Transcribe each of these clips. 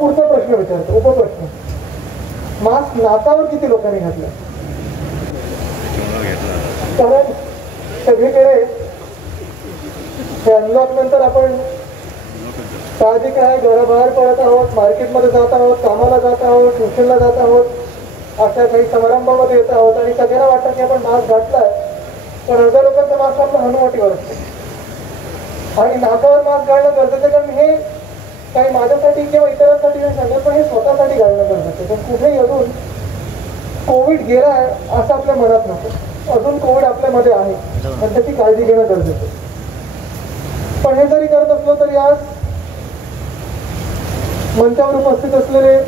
पुढचा प्रश्न विचारतो, उपप्रश्न, मास्क नाकावर किती लोकांनी घातला? कारण सगळीकडे अनलॉक नंतर आपण साहजिक आहे घराबाहेर पडत आहोत, मार्केटमध्ये जात आहोत, कामाला जात आहोत, ट्युशनला जात आहोत, अशा काही समारंभामध्ये येत आहोत आणि सगळ्यांना वाटतं की आपण मास्क घातलाय, पण अर्ध्या लोकांचा मास्क आपल्या हनुवटीवर असतो आणि नाकावर मास्क घालणं गरजेचं, कारण हे काही माझ्यासाठी किंवा इतरांसाठी नाही सांगत, पण हे स्वतःसाठी घालणं गरजेचं. पण कुठेही अजून कोविड गेला आहे असं आपल्या मनात नको, अजून कोविड आपल्यामध्ये आहे आणि त्याची काळजी घेणं गरजेचं. पण हे जरी करत असलो तरी आज मंचावर उपस्थित असलेले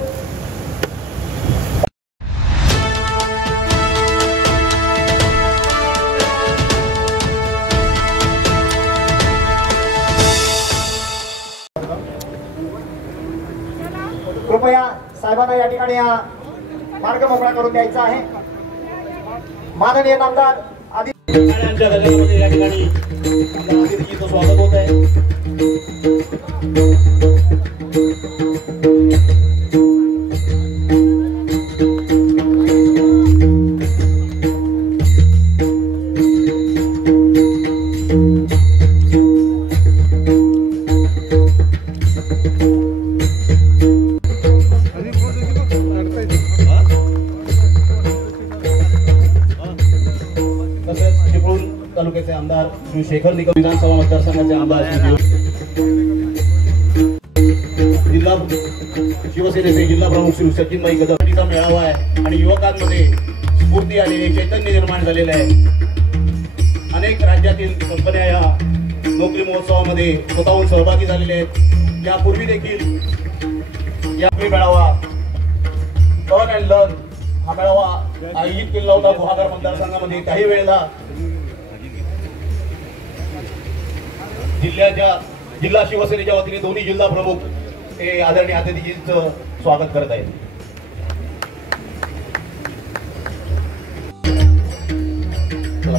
कृपया साहेबांना या ठिकाणी मार्ग मोकळा करून द्यायचा आहे. माननीय नामदार आधी या ठिकाणी स्वागत होत आहे. तालुक्याचे आमदार श्री शेखर निकम, विधानसभा मतदारसंघाचे आमदार जिल्हा शिवसेनेचे जिल्हा प्रमुख श्री सचिनभाई कदमचा मेळावा आहे आणि युवकांमध्ये स्फूर्ती आलेली, चैतन्य निर्माण झालेलं आहे. अनेक राज्यातील कंपन्या या नोकरी महोत्सवामध्ये स्वतःहून सहभागी झालेले आहेत. यापूर्वी देखील या मेळावा अर्न अँड लर्न हा मेळावा आयोजित केला होता गुहागर मतदारसंघामध्ये. काही वेळेला जिल्हा शिवसेनेच्या वतीने दोन्ही जिल्हा प्रमुख हे आदरणीय अतिथींचं स्वागत करत आहेत.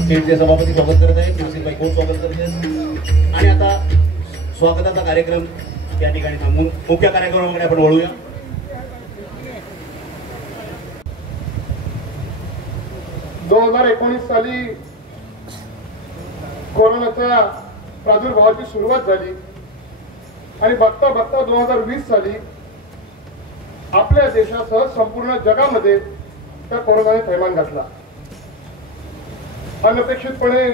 स्टेटचे सभापती स्वागत करत आहेत, नासिरभाई खोत स्वागत करत आहेत. आणि आता स्वागताचा कार्यक्रम या ठिकाणी थांबून मुख्य कार्यक्रमाकडे आपण वळूया. साली कोरोनाच्या प्रादुर्भावाची सुरुवात झाली आणि बघता बघता 2020 साली आपल्या देशासह संपूर्ण जगामध्ये त्या कोरोनाने थैमान घातला. अनपेक्षितपणे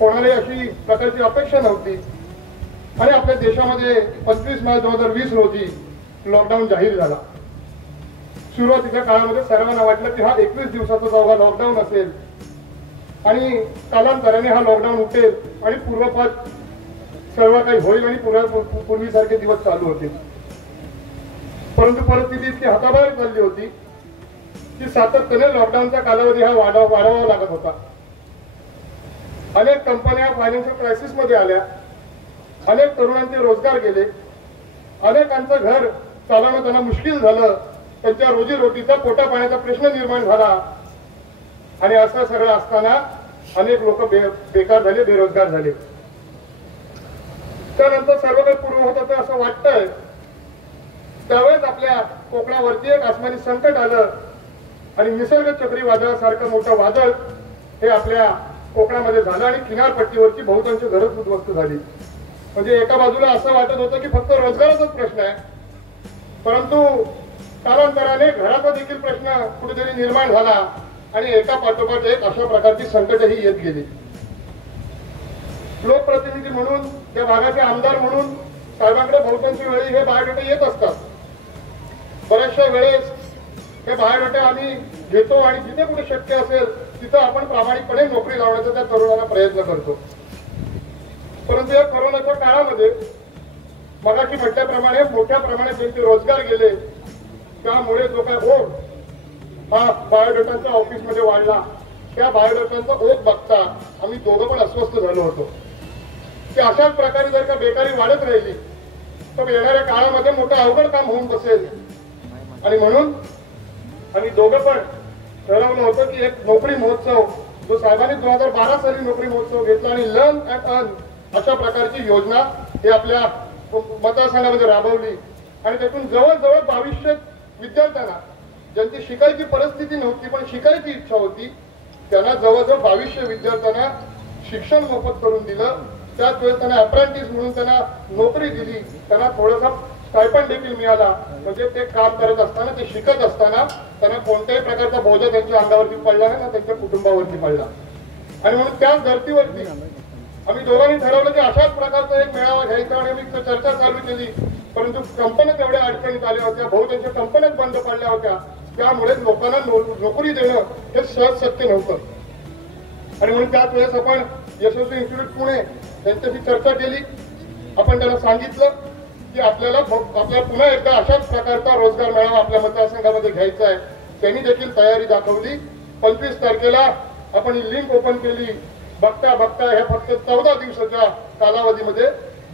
कोणालाही अशी प्रकारची अपेक्षा नव्हती आणि आपल्या देशामध्ये 25 मार्च 2020 रोजी लॉकडाऊन जाहीर झाला. सुरुवातीच्या काळामध्ये सर्वांना वाटलं की हा 21 दिवसाचा अवघा लॉकडाऊन असेल आणि कालांतराने हा लॉकडाऊन उठेल आणि पूर्वपद सर्व काही होईल आणि पूर्वीसारखे दिवस चालू होतील. परंतु परिस्थिती इतकी हाताबाहेर चालली होती की सातत्याने लॉकडाऊनचा कालावधी हा वाढवावा लागत होता. अनेक कंपन्या फायनान्शियल क्रायसिस मध्ये आल्या, अनेक तरुणांचे रोजगार गेले, अनेकांचं घर चालवणं त्यांना मुश्किल झालं, त्यांच्या रोजीरोटीचा पोटा पाण्याचा प्रश्न निर्माण झाला आणि असं सगळं असताना अनेक लोक बेकार झाले, बेरोजगार झाले. त्यानंतर सर्व काही पूर्व होत होतं असं वाटतंय त्यावेळेस आपल्या कोकणावरती एक आसमानी संकट आलं आणि निसर्ग चक्रीवादळासारखं मोठं वादळ हे आपल्या कोकणामध्ये झालं आणि किनारपट्टीवरची बहुतांश घरच उद्ध्वस्त झाली. म्हणजे एका बाजूला असं वाटत होतं की फक्त रोजगाराचाच प्रश्न आहे, परंतु कालांतराने घराचा देखील प्रश्न कुठेतरी निर्माण झाला आणि एका पाठोपाठ एक अशा प्रकारची संकटही येत गेली. लोकप्रतिनिधी म्हणून, त्या भागाचे आमदार म्हणून साहेबांकडे बहुतांश वेळी हे बायोडेटा येत असतात. बऱ्याचशा वेळेस हे बायोडेटा आम्ही घेतो आणि जिथे कुठे शक्य असेल तिथं आपण प्रामाणिकपणे नोकरी लावण्याचा त्या तरुणांना प्रयत्न करतो. परंतु या कोरोनाच्या काळामध्ये मगाशी म्हटल्याप्रमाणे मोठ्या प्रमाणात ज्यांचे रोजगार गेले त्यामुळे जो काय ओघ हा बायोडेटाच्या ऑफिसमध्ये वाढला, त्या बायोडेटाचा ओघ बघता आम्ही दोघं पण अस्वस्थ झालो होतो की अशाच प्रकारे जर का बेकारी वाढत राहिली तर येणाऱ्या काळामध्ये मोठं अवघड काम होऊन बसेल. आणि म्हणून आम्ही दोघं पण ठरवलं होतं की एक नोकरी महोत्सव जो साहेबांनी 2012 साली नोकरी महोत्सव घेतला आणि लर्न अँड अर्न अशा प्रकारची योजना ही आपल्या मतदारसंघामध्ये राबवली आणि त्यातून जवळजवळ 2200 विद्यार्थ्यांना ज्यांची शिकायची परिस्थिती नव्हती पण शिकायची इच्छा होती त्यांना जवळजवळ 2200 विद्यार्थ्यांना शिक्षण मोफत करून दिलं. त्याच वेळेस त्यांना अप्रेंटिस म्हणून त्यांना नोकरी दिली, त्यांना थोडासा स्टायपंड देखील मिळाला. म्हणजे ते काम करत असताना, ते शिकत असताना त्यांना कोणत्याही प्रकारचा बोजा त्यांच्या अंगावरती पडला नाही ना त्यांच्या कुटुंबावरती पडला. आणि म्हणून त्याच धर्तीवरती आम्ही दोघांनी ठरवलं की अशाच प्रकारचा एक मेळावा घ्यायचा आणि आम्ही चर्चा चालू केली. परंतु कंपन्या तेवढ्या अडचणीत आल्या होत्या, बहुतांच्या कंपन्याच बंद पडल्या होत्या, त्यामुळे लोकांना नोकरी देणं हे सहज शक्य नव्हतं. आणि म्हणून त्याच वेळेस आपण यशस्वी इन्स्टिट्यूट पुणे यांच्याशी चर्चा केली. आपण त्यांना सांगितलं की आपल्याला पुन्हा एकदा अशाच प्रकारचा रोजगार मेळावा आपल्या मतदारसंघामध्ये घ्यायचा आहे. त्यांनी देखील तयारी दाखवली. 25 तारखेला आपण ही लिंक ओपन केली. बघता बघता ह्या फक्त 14 दिवसाच्या कालावधीमध्ये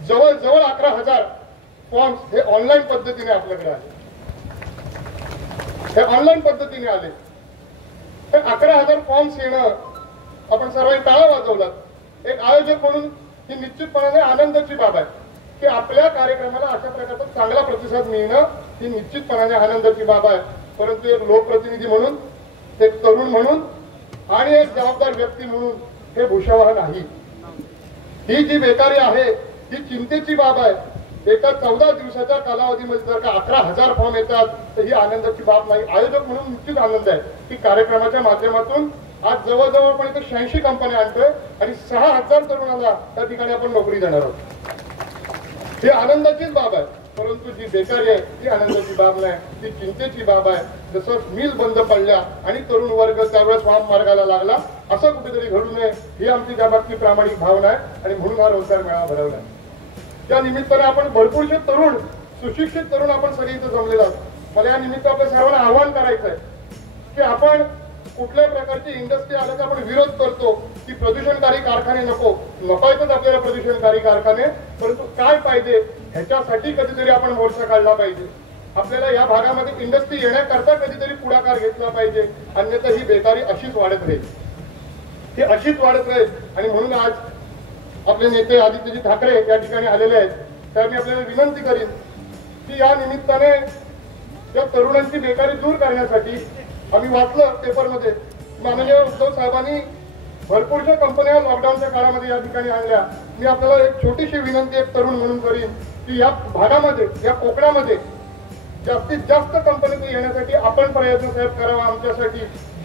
जवळजवळ 11,000 फॉर्म्स हे ऑनलाईन पद्धतीने आपल्याकडे आले. हे ऑनलाईन पद्धतीने आले. हे 11,000 फॉर्म्स येणं आपण सर्वांनी टाळा वाजवला. एक आयोजक म्हणून ही निश्चितपणाने आनंदाची बाब आहे की आपल्या कार्यक्रमाला अशा प्रकारचा चांगला प्रतिसाद मिळणं ही निश्चितपणाने आनंदाची बाब आहे. परंतु एक लोकप्रतिनिधी म्हणून, एक तरुण म्हणून आणि एक जबाबदार व्यक्ती म्हणून हे भूषावह नाही. ही जी बेकारी आहे ही चिंतेची बाब आहे. एका 14 दिवसाच्या कालावधीमध्ये जर का 11,000 फॉर्म येतात तर ही आनंदाची बाब नाही. आयोजक म्हणून निश्चित आनंद आहे की कार्यक्रमाच्या माध्यमातून आज जवळजवळ आपण इथे 86 कंपन्या आणतोय आणि 6,000 तरुणांना त्या ठिकाणी आपण नोकरी देणार आहोत. ही आनंदाचीच बाब आहे. परंतु जी बेकारी आहे ती आनंदाची बाब नाही, ती चिंतेची बाब आहे. जसं मिल बंद पडल्या आणि तरुण वर्ग त्यावेळेस वाम मार्गाला लागला, असं कुठेतरी घडू नये ही आमची त्या बाबतीत प्रामाणिक भावना आहे. आणि म्हणून हा रोजगार मेळावा भरवला. त्या निमित्ताने आपण भरपूरशे तरुण, सुशिक्षित तरुण आपण सगळे इथे जमलेलो आहोत. मला या निमित्त आपल्या सर्वांना आव्हान करायचं आहे की आपण कुठल्या प्रकारची इंडस्ट्री आल्याचा आपण विरोध करतो की प्रदूषणकारी कारखाने नकोयतच आपल्याला प्रदूषणकारी कारखाने, परंतु काय पाहिजे ह्याच्यासाठी कधीतरी आपण मोर्चा काढला पाहिजे. आपल्याला या भागामध्ये इंडस्ट्री येण्याकरता कधीतरी पुढाकार घेतला पाहिजे. अन्यथा ही बेकारी अशीच वाढत राहील, ही अशीच वाढत राहील. आणि म्हणून आज आपले नेते आदित्यजी ठाकरे या ठिकाणी आलेले आहेत. तर मी आपल्याला विनंती करीन की या निमित्ताने या तरुणांची बेकारी दूर करण्यासाठी आम्ही वाचलं पेपरमध्ये माननीय उद्धव साहेबांनी भरपूरशा कंपन्या लॉकडाऊनच्या काळामध्ये या ठिकाणी आणल्या. मी आपल्याला एक छोटीशी विनंती एक तरुण म्हणून करीन की या भागामध्ये, या कोकणामध्ये जास्तीत जास्त कंपनी येण्यासाठी आपण प्रयत्न साहेब करावा. आमच्यासाठी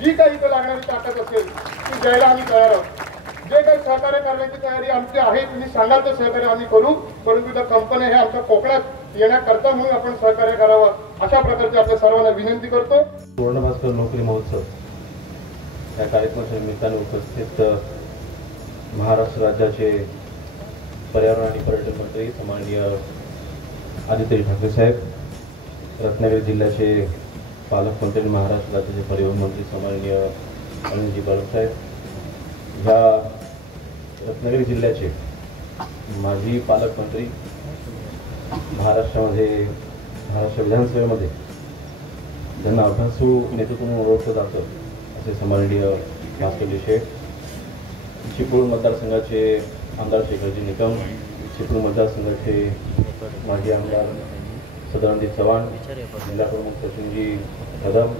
जी काही इथं लागणारी ताकद असेल ती द्यायला आम्ही तयार आहोत. जे काही सहकार्य करण्याची तयारी आमची आहे तुम्ही सांगाल तर सहकार्य आम्ही करू. परंतु त्या कंपन्या हे आमच्या कोकणात येण्याकरता म्हणून आपण सहकार्य करावं अशा प्रकारची आपल्या सर्वांना विनंती करतो. सुवर्णभास्कर नोकरी महोत्सव या कार्यक्रमाच्या निमित्ताने उपस्थित महाराष्ट्र राज्याचे पर्यावरण आणि पर्यटन मंत्री सन्माननीय आदित्यजी ठाकरे साहेब, रत्नागिरी जिल्ह्याचे पालकमंत्री, महाराष्ट्र राज्याचे परिवहन मंत्री सन्माननीय अनिलजी बालक साहेब, ह्या रत्नागिरी जिल्ह्याचे माजी पालकमंत्री, महाराष्ट्र विधानसभेमध्ये ज्यांना अभ्यासू नेतृत्व म्हणून ओळखलं जातं असे सन्माननीय भास्करजी शेठ, चिपळूण मतदारसंघाचे आमदार शेखरजी निकम, चिपळूण मतदारसंघाचे माजी आमदार सदानंद चव्हाण, जिल्हा प्रमुख सचिनजी कदम,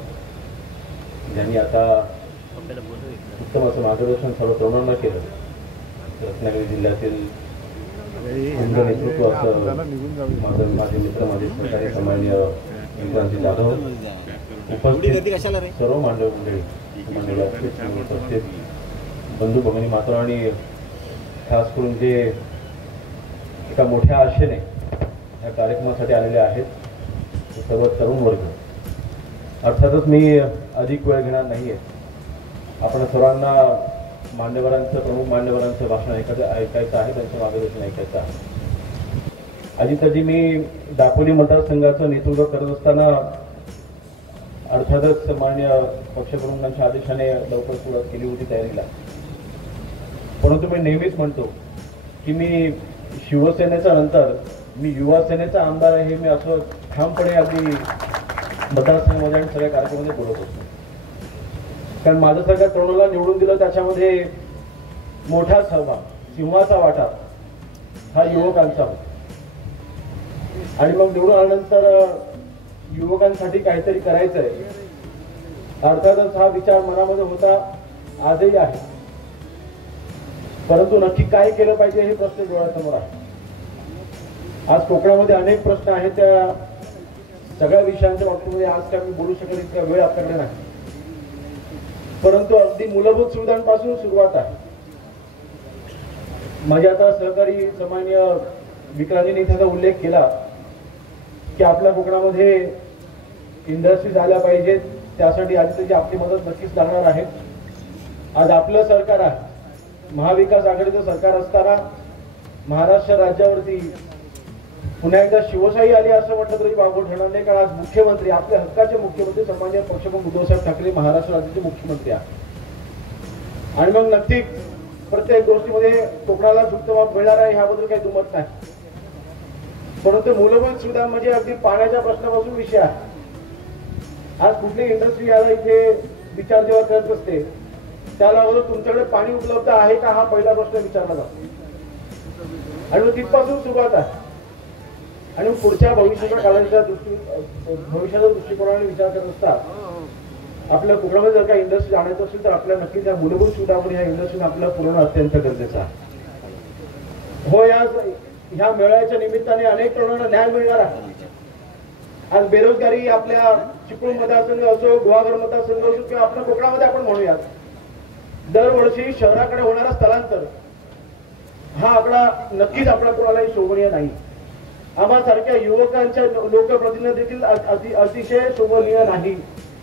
ज्यांनी आता उत्तम असं मार्गदर्शन सर्व तरुणांना केलं. रत्नागिरी जिल्ह्यातील नेतृत्व असं माझे मित्र, माझे सहकारी सन्माननीय विक्रांतजी जाधव, उपस्थित सर्व मांडव मंडळी, उपस्थित बंधू भगिनी माता आणि खास करून जे एका मोठ्या आशेने या कार्यक्रमासाठी आलेले आहेत ते सर्व तरुण वर्ग. अर्थातच मी अधिक वेळ घेणार नाहीये. आपण सर्वांना मान्यवरांचं, प्रमुख मान्यवरांचं भाषण ऐकायचं आहे, त्यांचं मार्गदर्शन ऐकायचं आहे. अजिताजी, मी दापोली मतदारसंघाचं नेतृत्व करत असताना अर्थातच माननीय पक्षप्रमुखांच्या आदेशाने लवकर सुरुवात केली होती तयारीला. परंतु मी नेहमीच म्हणतो की मी शिवसेनेच्या नंतर मी युवा सेनेचा आमदार आहे हे मी असं ठामपणे अगदी मतदारसंघामध्ये आणि सगळ्या कार्यक्रमामध्ये बोलत होतो. कारण माझं सगळ्या तरुणाला निवडून दिलं त्याच्यामध्ये मोठा सहभाग, सिंहाचा वाटा हा युवकांचा होता. आणि मग निवडून आल्यानंतर युवकांसाठी काहीतरी करायचं आहे. अर्थातच हा विचार मनामध्ये होता, आजही आहे. परंतु नक्की काय केलं पाहिजे हे प्रश्न डोळ्यासमोर आहे. आज कोकणामध्ये अनेक प्रश्न आहेत. त्या सगळ्या विषयांच्या बाबतीमध्ये आज काय मी बोलू शकेल इतका वेळ आपल्याकडे नाही. परंतु अगदी मूलभूत सुविधांपासून सुरुवात आहे. माझे आता सहकारी सामान्य विक्रांतीने त्याचा उल्लेख केला की आपल्या कोकणामध्ये इंडस्ट्री झाल्या पाहिजेत. त्यासाठी आधी त्याची आपली मदत नक्कीच लागणार आहे. आज आपलं सरकार आहे, महाविकास आघाडीचं सरकार असताना महाराष्ट्र राज्यावरती पुन्हा एकदा शिवशाही आली असं म्हटलं तरी वावगं ठरणार नाही. कारण आज मुख्यमंत्री, आपल्या हक्काचे मुख्यमंत्री सन्माननीय पक्षप्रमुख उद्धवसाहेब ठाकरे महाराष्ट्र राज्याचे मुख्यमंत्री आहेत. आणि मग नक्की प्रत्येक गोष्टीमध्ये कोकणाला झुकतं मिळणार आहे ह्याबद्दल काही दुमत नाही. परंतु मूलभूत सुविधा म्हणजे अगदी पाण्याच्या प्रश्नापासून विषय आहे. आज कुठली इंडस्ट्री याला इथे विचार जेव्हा करत असते त्याला अगोदर तुमच्याकडे पाणी उपलब्ध आहे का हा पहिला प्रश्न विचारला जातो. आणि मग तिथपासून सुरुवात आहे. आणि पुढच्या भविष्याच्या काळाच्या भविष्याच्या दृष्टिकोनाने विचार करत असतात आपल्या कोकणामध्ये जर काही इंडस्ट्री आणायचं असेल तर आपल्याला नक्कीच या मूलभूत सुविधांमध्ये ह्या इंडस्ट्रीने आपल्याला पुरवणं अत्यंत गरजेचं आहे. हो, ह्या मेळाव्याच्या निमित्ताने अनेक तरुणांना न्याय मिळणार आहे. आज बेरोजगारी आपल्या चिपळूण मतदारसंघ असो, गुहागर मतदारसंघ असो किंवा आपल्या कोकणामध्ये आपण म्हणूयात, दरवर्षी शहराकडे होणारा स्थलांतर हा आकडा नक्कीच आपल्या कोणालाही शोभनीय नाही. आम्हासारख्या युवकांच्या लोकप्रतिनिधी देखील अतिशय शोभनीय नाही,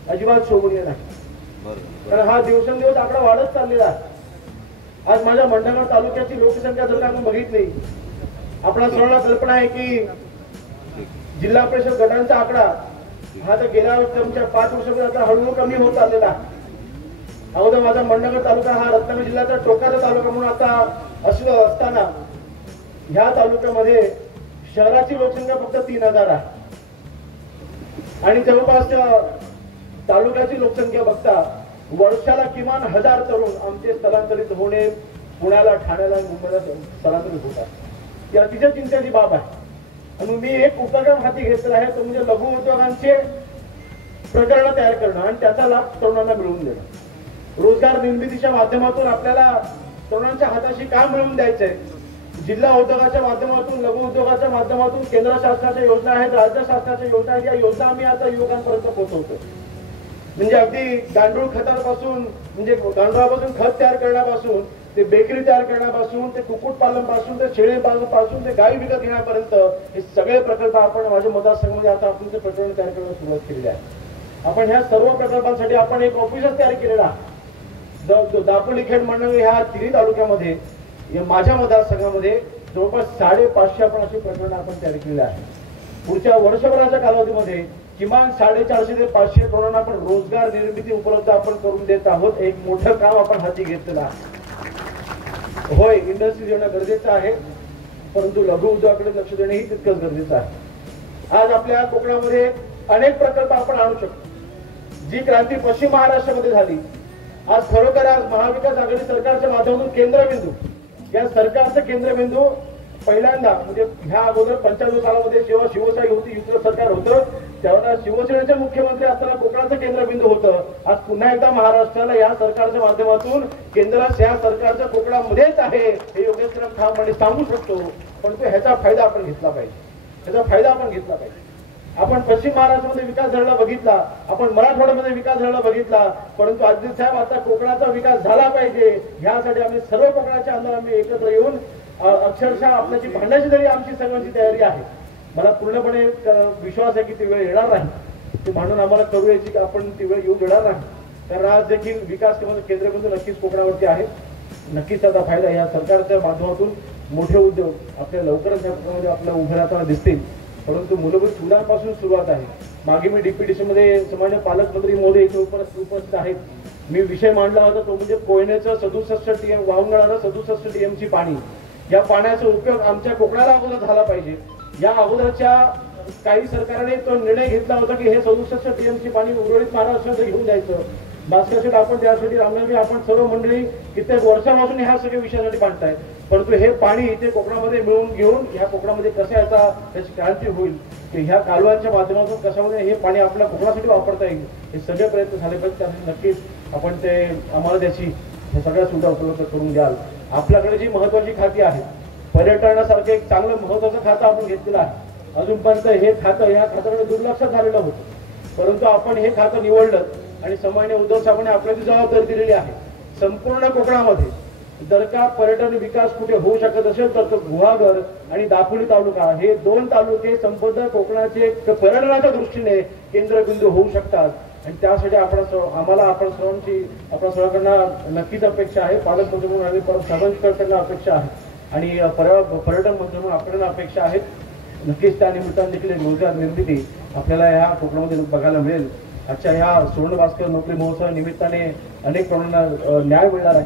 अजिबात शोभनीय नाही. कारण हा दिवसेंदिवस आकडा वाढत चाललेला आहे. आज माझ्या मंडणगड तालुक्याची लोकसंख्या जर आपण बघितली, आपल्या सर्वांना कल्पना आहे की जिल्हा परिषद गटांचा आकडा हा तर गेल्या 5 वर्षामध्ये आता हळूहळू कमी होत चाललेला आहे. अगोदर माझा मंडणगड तालुका हा रत्नागिरी जिल्ह्याचा टोकाचा तालुका म्हणून आता असताना ह्या तालुक्यामध्ये शहराची लोकसंख्या फक्त 3000 आहे. आणि जवळपास तालुक्याची लोकसंख्या बघता वर्षाला किमान 1000 तरुण आमचे स्थलांतरित होणे पुण्याला, ठाण्याला, मुंबईला स्थलांतरित होतात. ही अतिशय चिंतेची बाब आहे. आणि मी एक उपक्रम हाती घेतलेला आहे, तो म्हणजे लघु उद्योगांचे प्रकरण तयार करणं आणि त्याचा लाभ तरुणांना मिळवून देणं. रोजगार निर्मितीच्या माध्यमातून आपल्याला तरुणांच्या हाताशी काम मिळवून द्यायचंय. जिल्हा उद्योगाच्या माध्यमातून, लघु उद्योगाच्या माध्यमातून केंद्र शासनाच्या योजना आहेत, राज्य शासनाच्या योजना आहेत. या योजना आम्ही आता युवकांपर्यंत पोहोचवतो. म्हणजे अगदी गांडूळ खतापासून, म्हणजे गांडुळापासून खत तयार करण्यापासून ते बेकरी तयार करण्यापासून ते कुक्कुटपालन पासून ते शेळीपालन पासून ते गाई विकत घेण्यापर्यंत हे सगळे प्रकल्प आपण माझ्या मतदारसंघामध्ये आता आपण ते प्रकरण तयार करण्यास सुरुवात केलेली आहे. आपण ह्या सर्व प्रकल्पांसाठी आपण एक ऑफिसच तयार केलेला आहे. दापोली, खेड, मंडणगड ह्या तिन्ही तालुक्यामध्ये माझ्या मतदारसंघामध्ये जवळपास 550 आपण अशी प्रकरणं आपण तयार केलेली आहे. पुढच्या वर्षभराच्या कालावधीमध्ये किमान 450 ते 500 तरुणांना आपण रोजगार निर्मिती उपलब्ध आपण करून देत आहोत. एक मोठं काम आपण हाती घेतलेलं आहे. होय, इंडस्ट्री देणं गरजेचं आहे, परंतु लघु उद्योगाकडे लक्ष देणंही तितकंच गरजेचं आहे. आज आपल्या कोकणामध्ये अनेक प्रकल्प आपण आणू शकतो. जी क्रांती पश्चिम महाराष्ट्रामध्ये झाली, आज खरोखर आज महाविकास आघाडी सरकारच्या माध्यमातून केंद्रबिंदू, या सरकारचं केंद्रबिंदू पहिल्यांदा म्हणजे ह्या अगोदर 95 सालामध्ये जेव्हा शिवशाही होती, युतीचं सरकार होतं, तेव्हा शिवसेनेचे मुख्यमंत्री असताना कोकणाचं केंद्रबिंदू होतं. आज पुन्हा एकदा महाराष्ट्राला या सरकारच्या माध्यमातून केंद्रात या सरकारच्या कोकणामध्येच आहे हे योगेश्वर ठामपणे सांगू शकतो. परंतु ह्याचा फायदा आपण घेतला पाहिजे. आपण पश्चिम महाराष्ट्रामध्ये विकास झालेला बघितला, आपण मराठवाड्यामध्ये विकास झालेला बघितला, परंतु अजित साहेब आता कोकणाचा विकास झाला पाहिजे यासाठी आम्ही सर्व कोकणाचे आमदार आम्ही एकत्र येऊन अक्षरशः आपल्याची भांडण्याची जरी आमची सगळ्यांची तयारी आहे. मला पूर्णपणे विश्वास आहे की ती वेळ येणार नाही. ते भांडून आम्हाला करू यायची आपण ती वेळ येऊ देणार नाही. कारण आज देखील विकास केंद्रबिंदू नक्कीच कोकणावरती आहे. नक्कीच त्याचा फायदा या सरकारच्या माध्यमातून मोठे उद्योग आपल्या लवकरच या कोकणामध्ये आपल्याला उभे राहताना दिसतील. परंतु मूलभूत सुविधांपासून सुरुवात आहे. मागे मी DPTC मध्ये सामान्य पालकमंत्री महोदय इथे उपस्थित आहेत. मी विषय मांडला होता तो म्हणजे कोयनेचं 67 TM वाहून जाणारं 67 TMची पाणी, या पाण्याचा उपयोग आमच्या कोकणाला अगोदर झाला पाहिजे. या अगोदरच्या काही सरकारने तो निर्णय घेतला होता की हे 67 TMची पाणी उर्वरित महाराष्ट्रात घेऊन जायचं. भास्कर शेठ, आपण त्यासाठी रामनामी आपण सर्व मंडळी कित्येक वर्षापासून ह्या सगळ्या विषयासाठी मांडताय, परंतु हे पाणी इथे कोकणामध्ये मिळून घेऊन ह्या कोकणामध्ये कसं याचा त्याची क्रांती होईल, की ह्या कालव्यांच्या माध्यमातून कशामध्ये हे पाणी आपल्या कोकणासाठी वापरता येईल, हे सगळे प्रयत्न झाले पाहिजे. त्यासाठी नक्कीच आपण ते आम्हाला त्याची हे सगळ्या सुविधा उपलब्ध करून द्याल. आपल्याकडे जी महत्वाची खाती आहेत, पर्यटनासारखं एक चांगलं महत्वाचं खातं आपण घेतलेलं आहे. अजूनपर्यंत हे खातं ह्या खात्याकडे दुर्लक्ष झालेलं होतं, परंतु आपण हे खातं निवडलं आणि सन्माननीय उद्धव साहेबांनी आपल्याला जबाबदारी दिलेली आहे. संपूर्ण कोकणामध्ये जर का पर्यटन विकास कुठे होऊ शकत असेल तर गुहागर आणि दापोली तालुका हे 2 तालुके संपूर्ण कोकणाचे पर्यटनाच्या दृष्टीने केंद्रबिंदू होऊ शकतात. आणि त्यासाठी आपण आपण सर्वांकडनं नक्कीच अपेक्षा आहे. पालकमंत्री म्हणून आणि परत सर्वांकडनं अपेक्षा आहे आणि पर्यटन मंत्री म्हणून आपल्याला अपेक्षा आहेत. नक्कीच त्या निमित्ताने देखील रोजगार निर्मिती आपल्याला या कोकणामध्ये बघायला मिळेल. आजच्या या सुवर्ण भास्कर नोकरी महोत्सवा निमित्ताने अनेक प्रमाणात न्याय मिळणार आहे.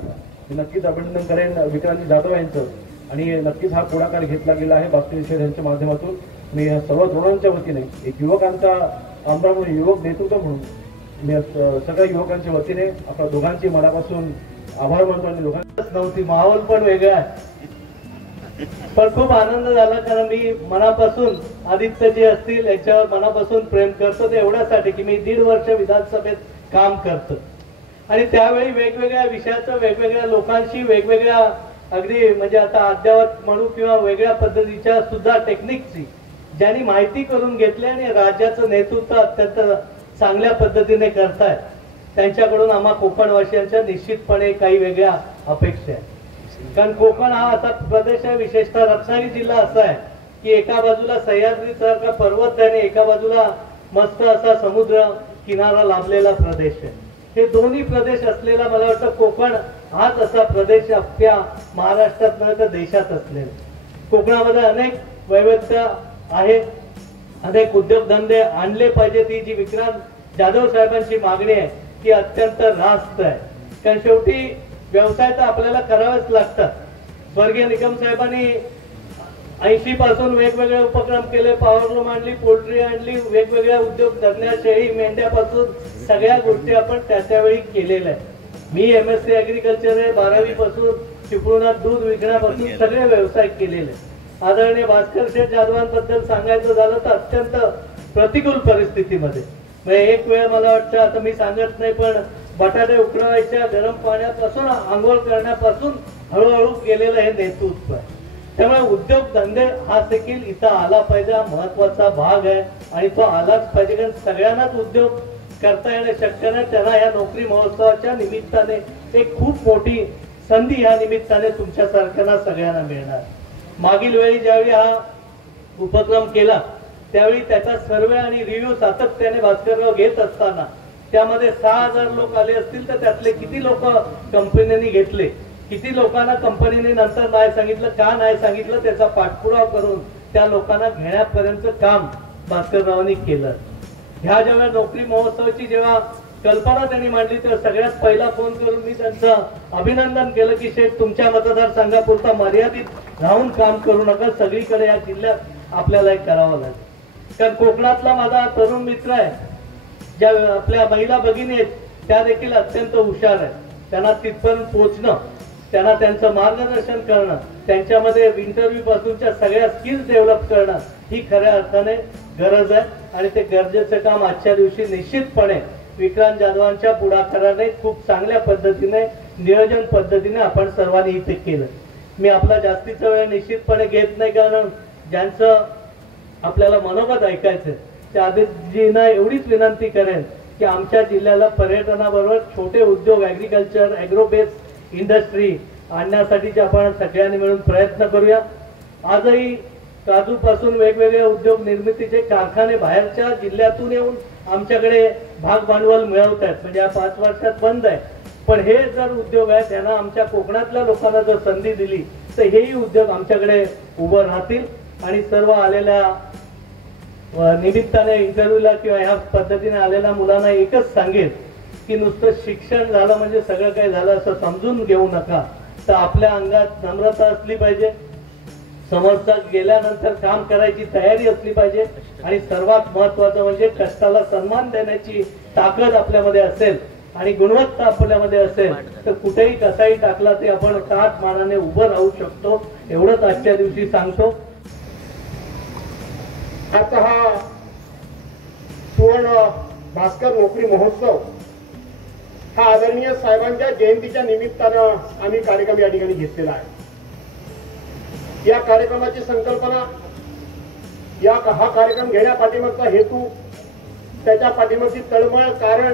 मी नक्कीच अभिनंदन करेन विक्रांत जाधव यांचं आणि नक्कीच हा पुढाकार घेतला गेला आहे भास्कर शेठ यांच्या माध्यमातून. मी सर्व तरुणांच्या वतीने एक युवकांचा आमदार म्हणून, युवक नेतृत्व म्हणून मी सगळ्या युवकांच्या वतीने आपल्या दोघांचे मनापासून आभार मानतो. आणि दोघांनाच नव्हती माहोल पण वेगळा आहे, पण खूप आनंद झाला कारण मी मनापासून आदित्य जे असतील याच्यावर मनापासून प्रेम करतो. ते एवढ्यासाठी की मी 1.5 वर्ष विधानसभेत काम करतो आणि त्यावेळी वेगवेगळ्या विषयाचं वेगवेगळ्या लोकांशी वेगवेगळ्या अगदी म्हणजे आता अद्यावत म्हणू किंवा वेगळ्या पद्धतीच्या सुद्धा टेक्निकची ज्यांनी माहिती करून घेतली आणि राज्याचं नेतृत्व अत्यंत चांगल्या पद्धतीने करतायत, त्यांच्याकडून आम्हा कोकणवासियांच्या निश्चितपणे काही वेगळ्या अपेक्षा आहेत. कारण कोकण हा असा प्रदेश आहे, विशेषतः रत्नागिरी जिल्हा असा आहे की एका बाजूला सह्याद्री सारखा पर्वत आहे आणि एका बाजूला मस्त असा समुद्र किनारा लाभलेला प्रदेश आहे. हे दोन्ही प्रदेश असलेला मला वाटतं कोकण हाच असा प्रदेश आपल्या महाराष्ट्रात नव्हे तर देशात असलेला. कोकणामध्ये अनेक वैविध्य आहे, अनेक उद्योगधंदे आणले पाहिजेत. ही जी विक्रांत जाधव साहेबांची मागणी आहे ती अत्यंत रास्त आहे. कारण शेवटी व्यवसाय तर आपल्याला करावेच लागतात. स्वर्गीय निकम साहेबांनी 80 पासून वेगवेगळे उपक्रम केले, पॉवरलूम आणली, पोल्ट्री आणली, वेगवेगळ्या उद्योग धरण्या, शेळी मेंढ्यापासून सगळ्या गोष्टी आपण त्यावेळी केलेल्या आहे. मी MSc ऍग्रिकल्चर आहे, 12वी पासून चिपळुणात दूध विकण्यापासून सगळे व्यवसाय केलेले. आदरणीय भास्कर शेठ जाधवांबद्दल सांगायचं झालं तर अत्यंत प्रतिकूल परिस्थितीमध्ये म्हणजे एक वेळ मला वाटतं, आता मी सांगत नाही पण बटाटे उकळवायच्या गरम पाण्यापासून आंघोळ करण्यापासून हळूहळू गेलेलं हे नेतृत्व आहे. त्यामुळे उद्योगधंदे हा देखील इथं आला पाहिजे, हा महत्वाचा भाग आहे आणि तो आलाच पाहिजे. कारण सगळ्यांनाच उद्योग करता येणं शक्य नाही. त्यांना या नोकरी महोत्सवाच्या निमित्ताने एक खूप मोठी संधी ह्या निमित्ताने तुमच्यासारख्यांना सगळ्यांना मिळणार. मागील वेळी ज्यावेळी हा उपक्रम केला त्यावेळी त्याचा सर्वे आणि रिव्ह्यू सातत्याने भास्करराव घेत असताना त्यामध्ये 6000 लोक आले असतील तर त्यातले किती लोक कंपनीने घेतले, किती लोकांना कंपनीने नंतर नाही सांगितलं, का नाही सांगितलं, त्याचा पाठपुरावा करून त्या लोकांना घेण्यापर्यंत काम भास्कररावांनी केलं. ह्या जेव्हा नोकरी महोत्सवाची जेव्हा कल्पना त्यांनी मांडली तेव्हा सगळ्यात पहिला फोन करून मी त्यांचं अभिनंदन केलं की शेठ तुमच्या मतदारसंघापुरता मर्यादित राहून काम करू नका, सगळीकडे या जिल्ह्यात आपल्याला एक करावं लागेल. कारण कोकणातला माझा तरुण मित्र आहे, ज्या आपल्या महिला भगिनी आहेत त्या देखील अत्यंत हुशार आहेत. त्यांना तिथपर्यंत पोहोचणं, त्यांना त्यांचं मार्गदर्शन करणं, त्यांच्यामध्ये इंटरव्ह्यू पासूनच्या सगळ्या स्किल्स डेव्हलप करणं ही खऱ्या अर्थाने गरज आहे आणि ते गरजेचं काम आजच्या दिवशी निश्चितपणे विक्रांत जाधवांच्या पुढाकाराने खूप चांगल्या पद्धतीने नियोजन पद्धतीने आपण सर्वांनी इथे केलं. मी आपला जास्तीचा वेळ निश्चितपणे घेत नाही कारण ज्यांचं आपल्याला मनोगत ऐकायचं त्या आदिजींना एवढीच विनंती करेन की आमच्या जिल्ह्याला पर्यटनाबरोबर छोटे उद्योग, ऍग्रिकल्चर, ऍग्रो बेस्ड इंडस्ट्री आणण्यासाठीचे आपण सगळ्यांनी मिळून प्रयत्न करूया. आजही काजूपासून वेगवेगळे उद्योग निर्मितीचे कारखाने बाहेरच्या जिल्ह्यातून येऊन आमच्याकडे भाग भांडवल मिळवत आहेत. म्हणजे या 5 वर्षात बंद आहे, पण हे जर उद्योग आहेत त्यांना आमच्या कोकणातल्या लोकांना जर संधी दिली तर हेही उद्योग आमच्याकडे उभं राहतील. आणि सर्व आलेल्या निमित्ताने इंटरव्ह्यूला किंवा ह्या पद्धतीने आलेल्या मुलांना एकच सांगेल की नुसतं शिक्षण झालं म्हणजे सगळं काही झालं असं समजून घेऊ नका. तर आपल्या अंगात नम्रता असली पाहिजे, समोरचा गेल्यानंतर काम करायची तयारी असली पाहिजे आणि सर्वात महत्वाचं म्हणजे कष्टाला सन्मान देण्याची ताकद आपल्यामध्ये असेल आणि गुणवत्ता आपल्यामध्ये असेल तर कुठेही कसाही टाकला ते आपण ताठ मानाने उभं राहू शकतो. एवढंच आजच्या दिवशी सांगतो. आता हा सुवर्ण भास्कर नोकरी महोत्सव हा आदरणीय साहेबांच्या जयंतीच्या निमित्तानं आम्ही कार्यक्रम या ठिकाणी घेतलेला आहे. या कार्यक्रमाची संकल्पना हा कार्यक्रम घेण्यापाठीमागचा हेतू, त्याच्या पाठीमागची तळमळ, कारण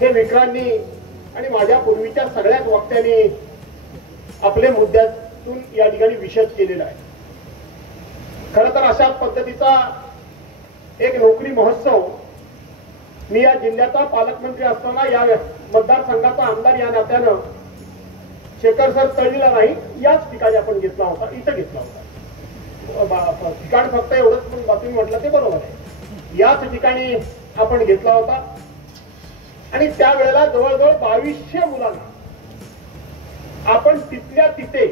हे विक्रांनी आणि माझ्या पूर्वीच्या सगळ्याच वक्त्यांनी आपल्या मुद्द्यातून या ठिकाणी विशद केलेला आहे. खरं तर अशा पद्धतीचा एक नोकरी महोत्सव मी या जिल्ह्याचा पालकमंत्री असताना या मतदारसंघाचा आमदार या नात्यानं शेखर सर तळीला नाही, याच ठिकाणी आपण घेतला होता, इथं घेतला होता. ठिकाण फक्त एवढंच पण बातमी म्हटलं ते बरोबर आहे. याच ठिकाणी आपण घेतला होता आणि त्यावेळेला जवळजवळ 2200 मुलांना आपण तिथल्या तिथे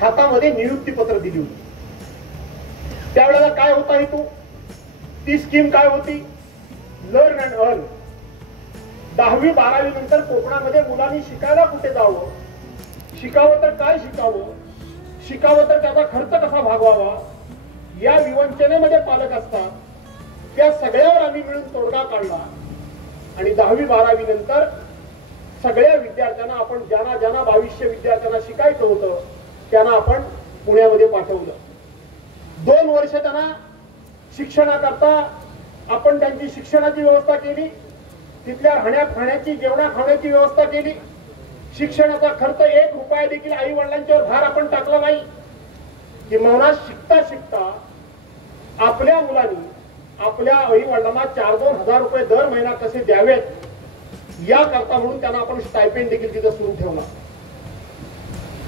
हातामध्ये नियुक्तीपत्र दिली होती. त्यावेळेला काय होता हेतू, ती स्कीम काय होती, लर्न अँड अर्न. 10वी 12वी नंतर कोकणामध्ये मुलांनी शिकायला कुठे जावं, शिकावं तर काय शिकावं, शिकावं तर त्याचा खर्च कसा भागवावा, या विवंचनेमध्ये पालक असतात. त्या सगळ्यावर आम्ही मिळून तोडगा काढला आणि 10वी 12वी नंतर सगळ्या विद्यार्थ्यांना आपण ज्यांना 2200 विद्यार्थ्यांना शिकायचं होतं त्यांना आपण पुण्यामध्ये पाठवलं. 2 वर्ष त्यांना शिक्षणाकरता आपण त्यांची शिक्षणाची व्यवस्था केली, तिथल्या राहण्या खाण्याची, जेवणा खाण्याची व्यवस्था केली. शिक्षणाचा खर्च 1 रुपया देखील आई वडिलांच्यावर भार आपण टाकला नाही. किंवा शिकता शिकता आपल्या मुलांनी आपल्या आई वडिलांना 4-2 हजार रुपये दर महिना कसे द्यावेत याकरता म्हणून त्यांना आपण स्टायपेंड देखील तिथं सुरू ठेवला.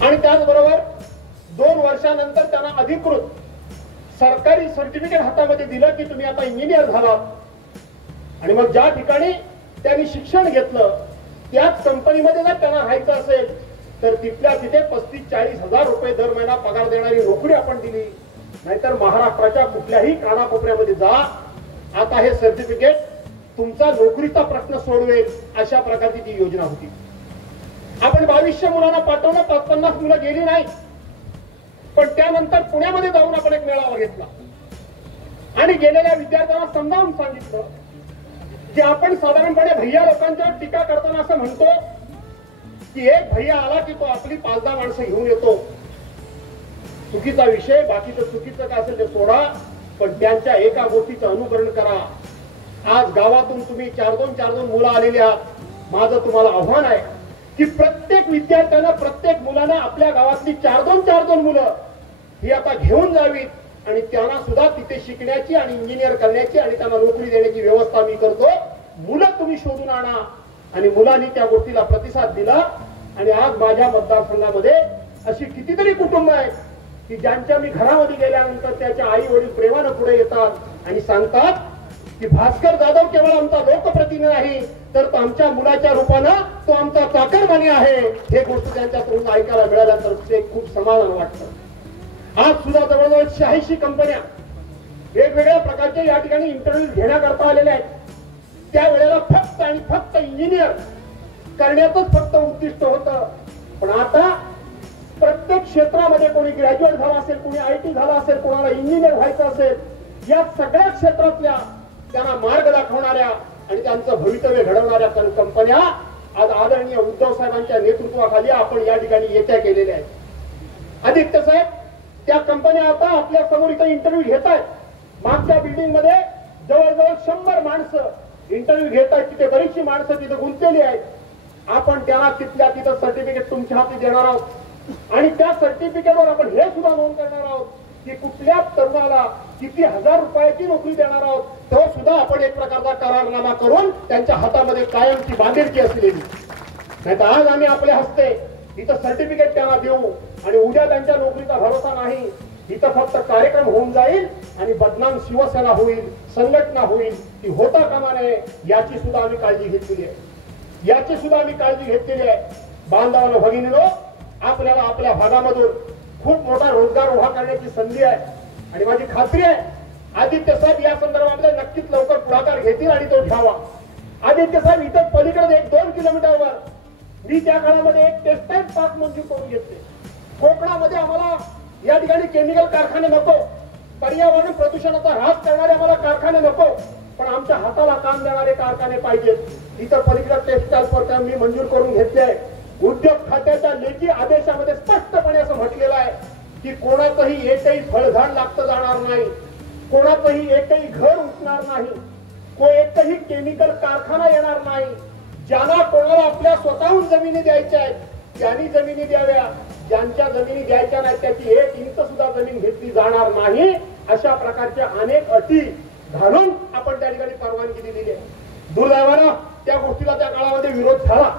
आणि त्याचबरोबर 2 वर्षानंतर त्यांना अधिकृत सरकारी सर्टिफिकेट हातामध्ये दिलं की तुम्ही आता इंजिनियर झालात. आणि मग ज्या ठिकाणी त्यांनी शिक्षण घेतलं त्याच कंपनीमध्ये जर त्यांना राहायचं असेल तर तिथल्या तिथे 35-40 हजार रुपये दर महिना पगार देणारी नोकरी आपण दिली. नाहीतर महाराष्ट्राच्या कुठल्याही कानाकोपऱ्यामध्ये जा, आता हे सर्टिफिकेट तुमचा नोकरीचा प्रश्न सोडवेल, अशा प्रकारची ती योजना होती. आपण 2200 मुलांना पाठवलं, 50 मुलं गेली नाही. पण त्यानंतर पुण्यामध्ये जाऊन आपण एक मेळावा घेतला आणि गेलेल्या विद्यार्थ्यांना समजावून सांगितलं की आपण साधारणपणे भैया लोकांच्यावर टीका करताना असं म्हणतो की एक भैया आला की तो आपली 5-10 माणसं घेऊन येतो. चुकीचा विषय, बाकीचं चुकीचं काय असेल ते सोडा, पण त्यांच्या एका गोष्टीचं अनुकरण करा. आज गावातून तुम्ही 4-2 मुलं आलेली आहात. माझं तुम्हाला आव्हान आहे की प्रत्येक विद्यार्थ्यांना, प्रत्येक मुलांना आपल्या गावातली 4-2 मुलं ही आता घेऊन जावीत आणि त्यांना सुद्धा तिथे शिकण्याची आणि इंजिनियर करण्याची आणि त्यांना नोकरी देण्याची व्यवस्था मी करतो. मुलं तुम्ही शोधून आणा. आणि मुलांनी त्या गोष्टीला प्रतिसाद दिला. आणि आज माझ्या मतदारसंघामध्ये अशी कितीतरी कुटुंब आहेत की ज्यांच्या मी घरामध्ये गेल्यानंतर त्याच्या आई वडील प्रेमानं पुढे येतात आणि सांगतात की भास्कर जाधव केवळ आमचा लोकप्रतिनिधी नाही तर तो आमच्या मुलाच्या रूपानं तो आमचा चाकरमानी आहे. हे गोष्ट त्यांच्या तोंडून ऐकायला मिळाल्यानंतर ते खूप समाधान वाटतं. आज सुद्धा जवळजवळ 86 कंपन्या वेगवेगळ्या प्रकारचे या ठिकाणी इंटरव्ह्यू घेण्याकरता आलेल्या आहेत. त्यावेळेला फक्त आणि फक्त इंजिनियर करण्याचंच फक्त उद्दिष्ट होतं. पण आता प्रत्येक क्षेत्रामध्ये कोणी ग्रॅज्युएट झाला असेल, कोणी IT झाला असेल, कोणाला इंजिनियर व्हायचं असेल, या सगळ्या क्षेत्रातल्या त्यांना मार्ग दाखवणाऱ्या आणि त्यांचं भवितव्य घडवणाऱ्या कंपन्या आज आदरणीय उद्धव साहेबांच्या नेतृत्वाखाली आपण या ठिकाणी येत्या केलेल्या आहेत. आदित्य साहेब, त्या कंपन्या आता आपल्या समोर इथं इंटरव्ह्यू घेत आहेत. मागच्या बिल्डिंग मध्ये जवळजवळ 100 माणसं इंटरव्ह्यू घेत आहेत. तिथे बरीचशी माणसं तिथे गुंतलेली आहेत. आपण त्यांना तिथल्या तिथं सर्टिफिकेट तुमच्या हाती देणार आहोत आणि त्या सर्टिफिकेटवर आपण हे सुद्धा नोंद करणार आहोत की कुठल्या तरुणाला किती हजार रुपयाची नोकरी देणार आहोत. तो सुद्धा आपण एक प्रकारचा करारनामा करून त्यांच्या हातामध्ये कायमची बांधिलकी असलेली. नाहीतर आज आम्ही आपल्या हस्ते इथं सर्टिफिकेट त्यांना देऊ आणि उद्या त्यांच्या नोकरीचा भरोसा नाही. इथं फक्त कार्यक्रम होऊन जाईल आणि बदनाम शिवसेना होईल, संघटना होईल. ती होता कामा नये याची सुद्धा आम्ही काळजी घेतलेली आहे. बांधवांनो, भगिनीनो, आपल्याला आपल्या भागामधून खूप मोठा रोजगार उभा करण्याची संधी आहे आणि माझी खात्री आहे आदित्य साहेब या संदर्भामध्ये नक्कीच लवकर पुढाकार घेतील आणि तो घ्यावा. आदित्य साहेब इथं पलीकडे 1-2 किलोमीटरवर मी त्या काळामध्ये एक टेक्सटाईल पार्क मंजूर करून घेतले. कोकणामध्ये आम्हाला या ठिकाणी केमिकल कारखाने नको, पर्यावरण प्रदूषणाचा ह्रास करणारे आम्हाला कारखाने नको, पण आमच्या हाताला काम देणारे कारखाने पाहिजेत. इतर पलीकडे टेक्सटाईल पार्क मी मंजूर करून घेतले. उद्योग खात्याच्या लेखी आदेशामध्ये स्पष्टपणे असं म्हटलेलं आहे की कोणाचंही एकही फळझाड लागतं जाणार नाही, कोणाचंही एकही घर उठणार नाही, एकही केमिकल कारखाना येणार नाही. ज्यांना कोणाला आपल्या स्वतःहून जमिनी द्यायच्या आहेत त्यांनी जमिनी द्याव्या, ज्यांच्या जमिनी द्यायच्या नाही त्याची 1 इंच सुद्धा जमीन घेतली जाणार नाही. अशा प्रकारच्या अनेक अटी घालून आपण त्या ठिकाणी परवानगी दिलेली आहे. दुर्दैवानं त्या गोष्टीला त्या काळामध्ये विरोध झाला,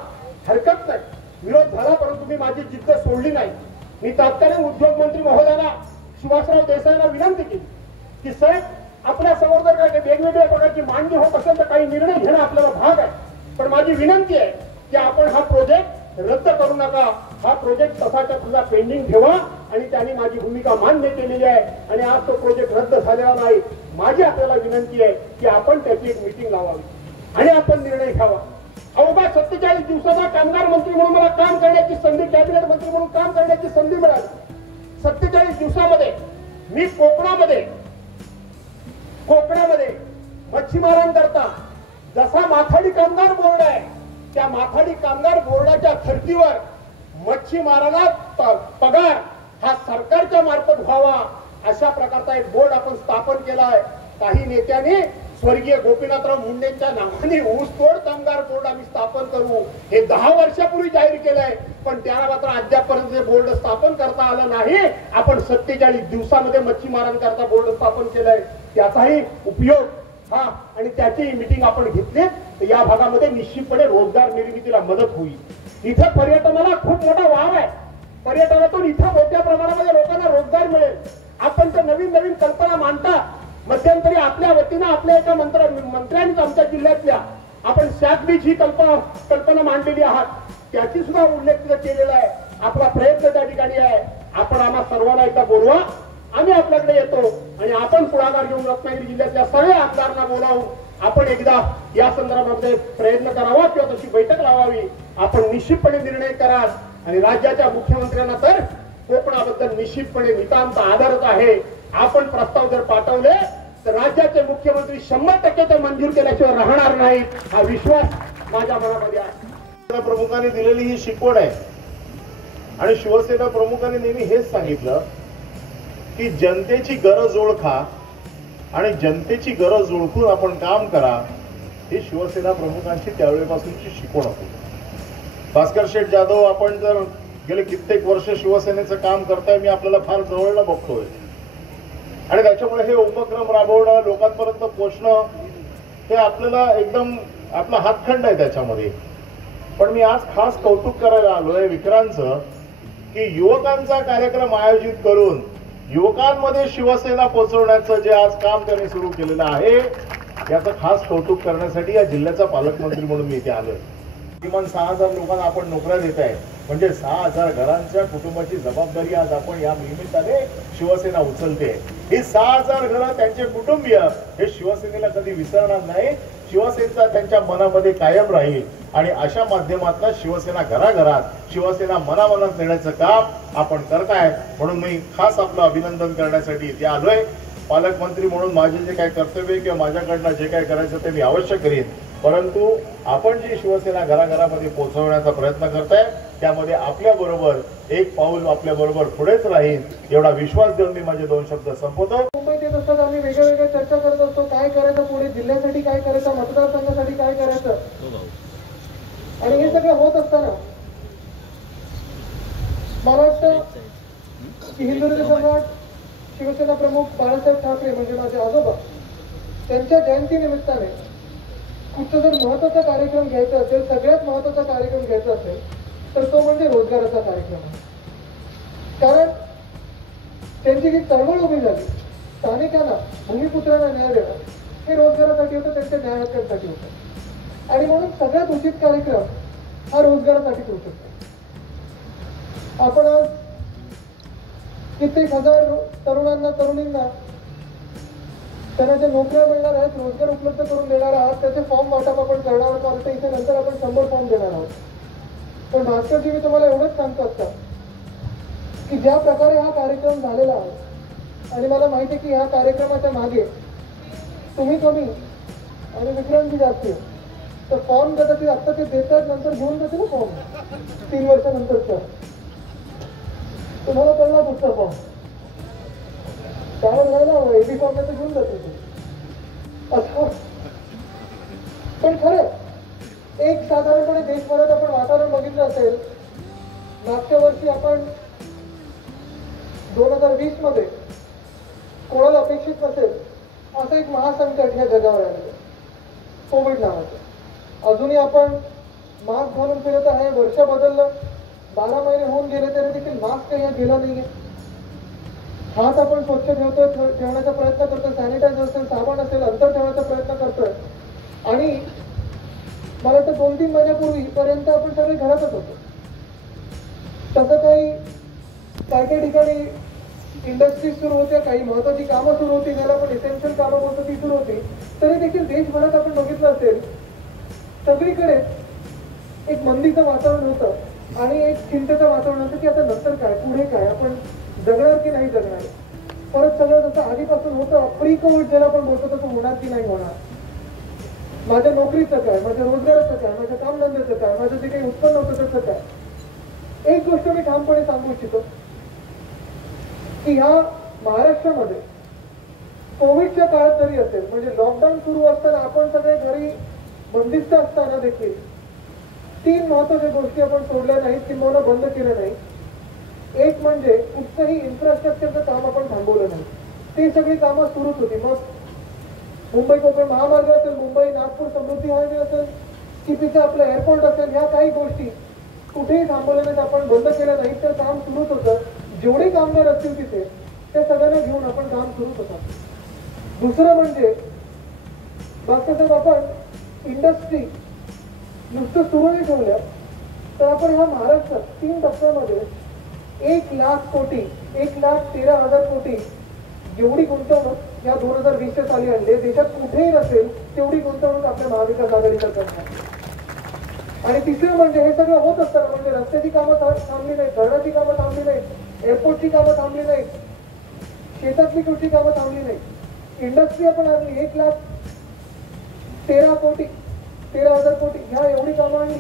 हरकत नाही, विरोध झाला, परंतु मी माझी जिद्द सोडली नाही. मी तत्कालीन उद्योग मंत्री महोदयांना सुभाषराव देसाईंना विनंती केली की साहेब आपल्या समोर जर काही वेगवेगळ्या प्रकारची मांडणी होत असेल तर काही निर्णय घेणं आपल्याला भाग आहे, पण माझी विनंती आहे की आपण हा प्रोजेक्ट रद्द करू नका, हा प्रोजेक्ट तसाच्या तसा पेंडिंग ठेवा. आणि त्यांनी माझी भूमिका मान्य केलेली आहे आणि आज तो प्रोजेक्ट रद्द झालेला नाही. माझी आपल्याला विनंती आहे की आपण त्याची एक मीटिंग लावावी आणि आपण निर्णय घ्यावा. अवघ्या 47 दिवसाचा कामगार मंत्री म्हणून मला काम करण्याची संधी, कॅबिनेट मंत्री म्हणून काम करण्याची संधी मिळाली. 47 दिवसामध्ये मी कोकणामध्ये मच्छीमारांकरता जसा माथाडी कामगार बोर्ड आहे त्या माथाडी कामगार बोर्डाच्या धर्तीवर मच्छीमारांना पगार हा सरकारच्या मार्फत व्हावा अशा प्रकारचा एक बोर्ड आपण स्थापन केला आहे. काही नेत्यांनी स्वर्गीय गोपीनाथराव मुंडेंच्या नावाने ऊसतोड कामगार बोर्ड आम्ही स्थापन करू हे 10 वर्षापूर्वी जाहीर केलंय, पण त्याला मात्र अद्यापपर्यंत बोर्ड स्थापन करता आलं नाही. आपण 47 दिवसामध्ये मच्छीमारांकरता बोर्ड स्थापन केलंय, त्याचाही उपयोग हा आणि त्याची मीटिंग आपण घेतली तर या भागामध्ये निश्चितपणे रोजगार निर्मितीला मदत होईल. इथे पर्यटनाला खूप मोठा वाव आहे, पर्यटनातून इथं मोठ्या प्रमाणामध्ये लोकांना रोजगार मिळेल. आपण तर नवीन नवीन कल्पना मांडता. मध्यंतरी आपल्या वतीनं आपल्या एका मंत्र्यांनी आमच्या जिल्ह्यातल्या आपण सॅकबीच ही कल्पना मांडलेली आहात, त्याची सुद्धा उल्लेख तिथे केलेला आहे. आपला प्रयत्न त्या ठिकाणी आहे. आपण आम्हा सर्वांना एकदा बोलवा, आम्ही आपल्याकडे येतो आणि आपण पुढाकार घेऊन रत्नागिरी जिल्ह्यातल्या सगळ्या आमदारांना बोलावून आपण एकदा या संदर्भामध्ये प्रयत्न करावा किंवा तशी बैठक लावावी. आपण निश्चितपणे निर्णय कराल आणि राज्याच्या मुख्यमंत्र्यांना तर कोकणाबद्दल निश्चितपणे नितांत आदरच आहे. आपण प्रस्ताव जर पाठवले तर राज्याचे मुख्यमंत्री 100% ते मंजूर केल्याशिवाय राहणार नाहीत, हा विश्वास माझ्या मनामध्ये आहे. प्रमुखांनी दिलेली ही शिकवण आहे आणि शिवसेना प्रमुखांनी नेहमी हेच सांगितलं की जनतेची गरज ओळखा आणि जनतेची गरज ओळखून आपण काम करा. ही शिवसेना प्रमुखांची त्यावेळेपासूनची शिकवण होती. भास्कर शेठ जाधव, आपण जर गेले कित्येक वर्ष शिवसेनेचं काम करताय, मी आपल्याला फार जवळनं बघतोय आणि त्याच्यामुळे हे उपक्रम राबवणं, लोकांपर्यंत पोचणं हे आपल्याला एकदम आपला हातखंड आहे त्याच्यामध्ये. पण मी आज खास कौतुक करायला आलोय विक्रांचं की युवकांचा कार्यक्रम आयोजित करून युवकांमध्ये शिवसेना पोहोचवण्याचं जे आज काम त्यांनी सुरू केलेलं आहे याचं खास कौतुक करण्यासाठी या जिल्ह्याचा पालकमंत्री म्हणून मी इथे आलोय. किमान 6000 लोकांना आपण नोकऱ्या देत आहे, म्हणजे 6000 घरांच्या कुटुंबाची जबाबदारी आज आपण या निमित्ताने शिवसेना उचलते. ही 6000 घरं, त्यांचे कुटुंबीय हे शिवसेनेला कधी विसरणार नाही. शिवसेनेचा त्यांच्या मनामध्ये कायम राहील आणि अशा माध्यमातून शिवसेना घराघरात, शिवसेना मनामनात नेण्याचं काम आपण करताय. म्हणून मी खास आपलं अभिनंदन करण्यासाठी इथे आलोय. पालकमंत्री म्हणून माझे जे काही कर्तव्य किंवा माझ्याकडनं जे काही करायचं ते मी अवश्य करीन, परंतु आपण जी शिवसेना घराघरामध्ये पोहोचवण्याचा प्रयत्न करताय त्यामध्ये आपल्या बरोबर एक पाऊल आपल्या बरोबर पुढेच राहील एवढा विश्वास देऊन मी माझे 2 शब्द संपवतो. मुंबईत येत असतात, आम्ही वेगवेगळ्या चर्चा करत असतो, काय करायचं पुढे, जिल्ह्यासाठी काय करायचं, मतदारसंघासाठी काय करायचं. आणि हे सगळं होत असताना मला वाटतं की हिंदुत्व सम्राट शिवसेना प्रमुख बाळासाहेब ठाकरे म्हणजे माझे आजोबा, त्यांच्या जयंती निमित्ताने कुठचा जर महत्वाचा कार्यक्रम घ्यायचा असेल, सगळ्यात महत्वाचा कार्यक्रम घ्यायचा असेल तर तो म्हणजे रोजगाराचा कार्यक्रम आहे. कारण त्यांची जी चळवळ उभी झाली, स्थानिकांना, भूमिपुत्रांना न्याय देणं हे रोजगारासाठी होतं, त्यांच्या न्याय हक्कांसाठी होतं. आणि म्हणून सगळ्यात उचित कार्यक्रम हा रोजगारासाठीच होऊ शकतो. आपण आज कित्येक हजार तरुणांना, तरुणींना त्यांना ज्या नोकऱ्या मिळणार आहेत, रोजगार उपलब्ध करून देणार आहात, त्याचे फॉर्म वाटप आपण करणार आहोत. आता इथे नंतर आपण 100 फॉर्म देणार आहोत. पण भास्करजी, मी तुम्हाला एवढंच सांगतो आता की ज्या प्रकारे हा कार्यक्रम झालेला आहे, आणि मला माहिती आहे की ह्या कार्यक्रमाच्या मागे तुम्ही कमी आणि विक्रांतजी जास्त, तर फॉर्म कदाचित आत्ता ते देतात, नंतर घेऊन जाते ना फॉर्म 3 वर्षानंतरचा. तुम्हाला कळला कुठचा फॉर्म त्यावर राहिला हवा, एबी फॉर्म तर घेऊन जाते असं. पण खरं एक साधारणपणे देशभरात आपण वातावरण बघितलं असेल. मागच्या वर्षी आपण 2020 मध्ये कोणाला अपेक्षित नसेल असं एक महासंकट ह्या जगावर आलेलं, कोविड नावाचं. अजूनही आपण मास्क घालून फिरत आहे. वर्ष बदललं, 12 महिने होऊन गेले तरी देखील मास्क काही गेला नाहीये. हात आपण स्वच्छ ठेवण्याचा प्रयत्न करतोय. सॅनिटायझर असेल, साबण असेल, अंतर ठेवण्याचा प्रयत्न करतोय. आणि मला वाटतं 2-3 महिन्यापूर्वी पर्यंत आपण सगळे घरातच होतो. तसं काही ठिकाणी इंडस्ट्रीज सुरू होत्या, काही महत्वाची कामं सुरू होती, ज्याला आपण इसेन्शियल कामं बोलतो ती सुरू होती. तरी देखील देशभरात आपण बघितलं असेल सगळीकडे एक मंदीचं वातावरण होतं आणि एक चिंतेचं वातावरण होतं की आता नंतर काय, पुढे काय, आपण जगणार की नाही जगणार. परत सगळं जसं आधीपासून होतं, प्री कोविड ज्याला आपण बोलतो तसं होणार की नाही होणार. माझ्या नोकरीचं काय, माझ्या रोजगाराचं काय, माझ्या कामधंद्याचं काय, माझं जे काही उत्पन्न होतं त्याचं काय. एक गोष्ट मी ठामपणे सांगू इच्छितो की ह्या महाराष्ट्रामध्ये कोविडच्या काळात जरी असेल, म्हणजे लॉकडाऊन सुरू असताना आपण सगळे घरी बंदिस्त असताना देखील 3 महत्वाच्या गोष्टी आपण सोडल्या नाहीत किंवा बंद केल्या नाही. एक म्हणजे कुठचंही इन्फ्रास्ट्रक्चरचं काम आपण थांबवलं नाही. ती सगळी कामं सुरूच होती. मग मुंबई कोकण महामार्ग असेल, मुंबई नागपूर समृद्धी हायवे असेल, चिपीचं आपलं एअरपोर्ट असेल, ह्या काही गोष्टी कुठेही थांबवल्या नाहीत, आपण बंद केल्या नाहीत, तर काम सुरूच होतं. जेवढे कामगार असतील तिथे त्या सगळ्यांना घेऊन आपण काम सुरूच होतं. दुसरं म्हणजे बाकीचं आपण इंडस्ट्री नुसतं सुरू नाही ठेवल्या, तर आपण ह्या महाराष्ट्रात 3 टप्प्यामध्ये 1,00,000 कोटी 1,13,000 कोटी जेवढी गुंतवणूक या 2020च्या साली आणली, देशात कुठेही नसेल तेवढी गुंतवणूक आपल्या महाविकास आघाडी सरकारने. आणि तिसरं म्हणजे हे सगळं होत असताना म्हणजे रस्त्याची कामं थांबली नाहीत, धरणाची कामं थांबली नाहीत, एअरपोर्टची कामं थांबली नाहीत, शेतातली कुठची कामं थांबली नाहीत, इंडस्ट्री आपण आणली 1,13,000 कोटी ह्या एवढी कामं आणली.